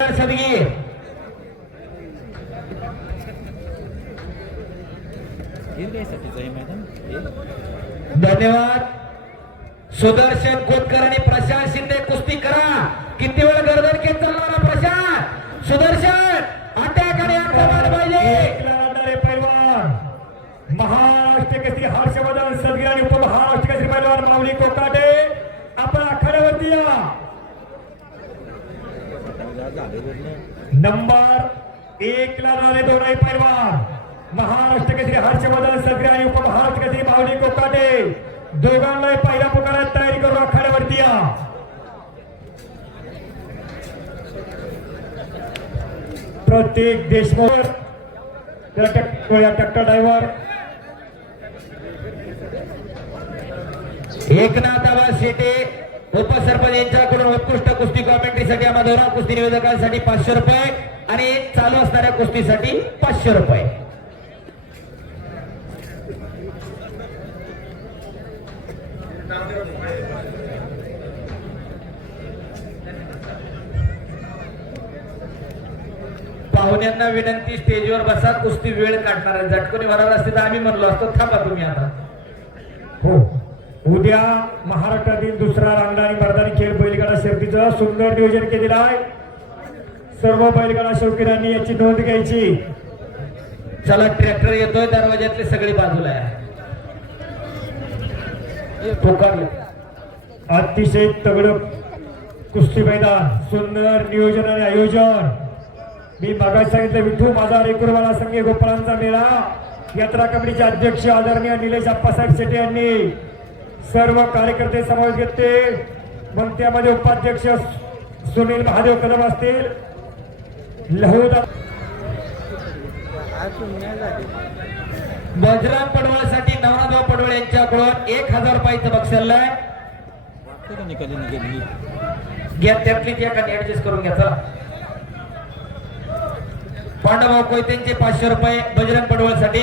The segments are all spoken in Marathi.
सदगी. धन्यवाद. सुदर्शन खोतकर आणि प्रशांत शिंदे कुस्ती करा. किती वेळ गर्दन घेत चालणार प्रशांत? सुदर्शन अटॅक आणि आक्रमण पाहिजे पैलवान. महाराष्ट्र केसरी हर्षवर्धन सदगी आणि उपमहाराष्ट्र केसरी पैलवान माऊली कोकाटे आपण आखाड्यावरती या झाले बोलणं नंबर एक ला लढणारे दोराई पैलवान महाराष्ट्र केसरी हर्षवर्धन सगळे आणि उपमहाराष्ट्र केसरी माऊली कोकाटे. दोघांना पहिल्या पुकारात तयारी करून आखाड्यावरती या. प्रत्येक देशभर ट्रॅक्टर या ट्रॅक्टर ड्रायव्हर. एकनाथ आबा शेटे उपसरपंच यांच्याकडून उत्कृष्ट कुस्ती कॉमेंट्रीसाठी आम्हा दोरा कुस्ती निवेदकांसाठी पाचशे रुपये आणि चालू असणाऱ्या कुस्तीसाठी पाचशे रुपये. पाहुण्यांना विनंती स्टेजवर बसा कुस्ती वेळ काढणार झटकोनी भरायला असते तर आम्ही म्हणलो असतो थांबा तुम्ही आता. हो. उद्या महाराष्ट्रातील दुसरा रांगडा आणि मर्दानी खेळ बैलगाडा शर्यतीचं सुंदर नियोजन केलेलं आहे. सर्व बैलगाडा शौकीरांनी याची नोंद घ्यायची. चला ट्रॅक्टर येतोय दरवाज्यातले सगळी बाजूला आहे. अतिशय तगड कुस्ती मैदान सुंदर नियोजन आणि आयोजन. मी मागास सांगितलं विठू माझा रेकुरवाला संघ गोपाळांचा मेळा. यात्रा कमिटीचे अध्यक्ष आदरणीय निलेश आप्पासाहेब शेट्टे यांनी सर्व कार्यकर्ते समावेश घेतले. मग त्यामध्ये उपाध्यक्ष सुनील महादेव कदम असतील. लहुदा बजरंग पडवळसाठी नवनाथराव पडवळ यांच्याकडून एक हजार रुपयाचं बक्षीस आहे. घ्या त्यातली ती एखादी ऍडजस्ट करून घ्या चला. पांडवभाऊ कोयतेंचे पाचशे रुपये बजरंग पडवळसाठी.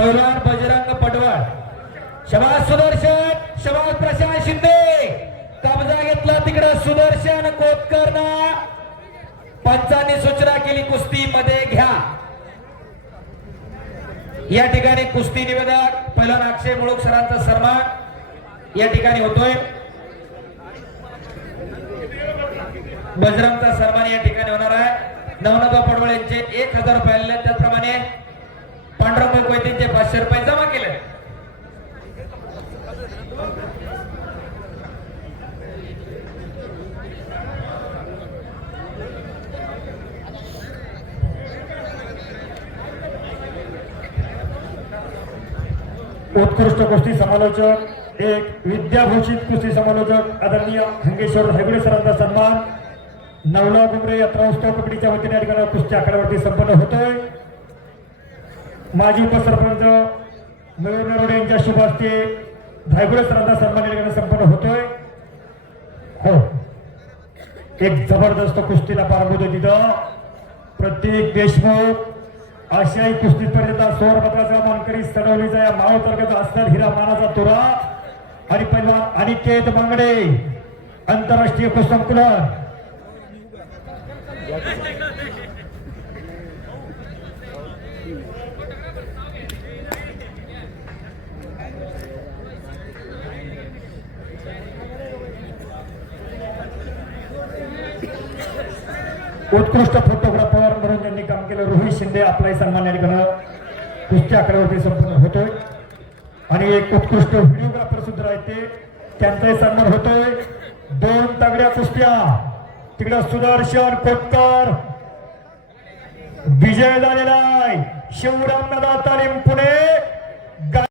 पहिलवान बजरंग पडवळ शबाज सुदर्शन शबाज प्रशांत शिंदे। कब्जा घेतला तिकडे सुदर्शन कोतकरना पंचांनी सूचना केली कुस्ती मध्ये घ्या। या ठिकाणी कुस्ती निवेदक पहिला अक्षय मुळूक सरांचा सन्मान या ठिकाणी होतोय. बजरंगचा सन्मान या ठिकाणी होणार आहे. नवनाथ पडवळ यांचे एक हजार रुपये त्याचप्रमाणे पांडुरंग कोयतेंचे पाचशे रुपये जमा केले? उत्कृष्ट कुस्ती समालोचक एक विद्याभूषित कुस्ती समालोचक आदरणीय हंगेश्वर हेगडे सरांचा सन्मान. नवला गुमरे यात्रा उत्सव कमिटीच्या वतीने कुस्ती आकड्यावरती संपन्न होतोय. माजी उपसरपंच मयूर नरोडे यांच्या शुभ हस्ते भायगुळे सरांचा सन्मान या संपन्न होतोय. हो. एक जबरदस्त कुस्तीला प्रारंभ होतोय तिथं. प्रत्येक देशमुख आशियाई कुस्ती स्पर्धेचा सौरपत्राचा मानकरी सडवलीचा या मावळ तालुक्याचा असणार हिरा मानाचा तुरा. आणि पैलवान अनिकेत बांगडे आंतरराष्ट्रीय कुस्ती संकुलन. उत्कृष्ट फोटोग्राफर म्हणून त्यांनी काम केलं. रोहित शिंदे आपलाही सन्मान या ठिकाणी कुस्ती आकड्यावरती संपन्न होतोय. आणि एक उत्कृष्ट व्हिडिओग्राफर सुद्धा आहेत ते. त्यांचाही सन्मान होतोय. दोन तगड्या कुस्त्या. तिकडं सुदर्शन कोटकर विजय झालेला आहे. शिवराम नदा तालीम पुणे.